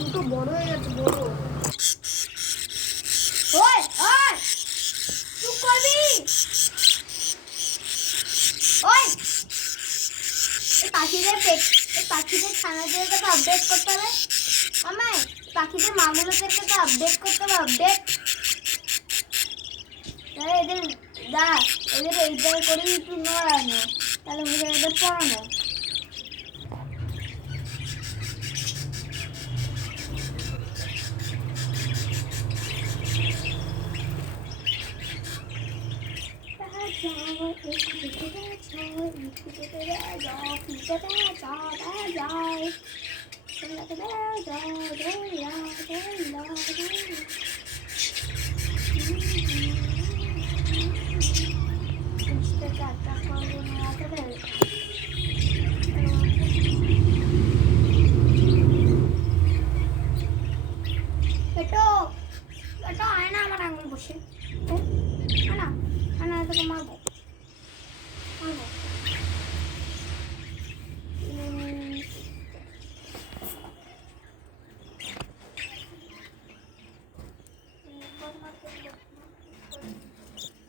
দুটো বড় হয়ে গেছে বড়। ওই ওই চুপ করবি। ওই পাখিদের ছানাদেরকে তো আপডেট করতে হবে। আমায় পাখিদের মাগুলোদেরকে তো আপডেট করতে হবে। আপডেট এদের এদের এইটাই করে একটু নড়ানো, তাহলে বুঝে এদের পড়ানো।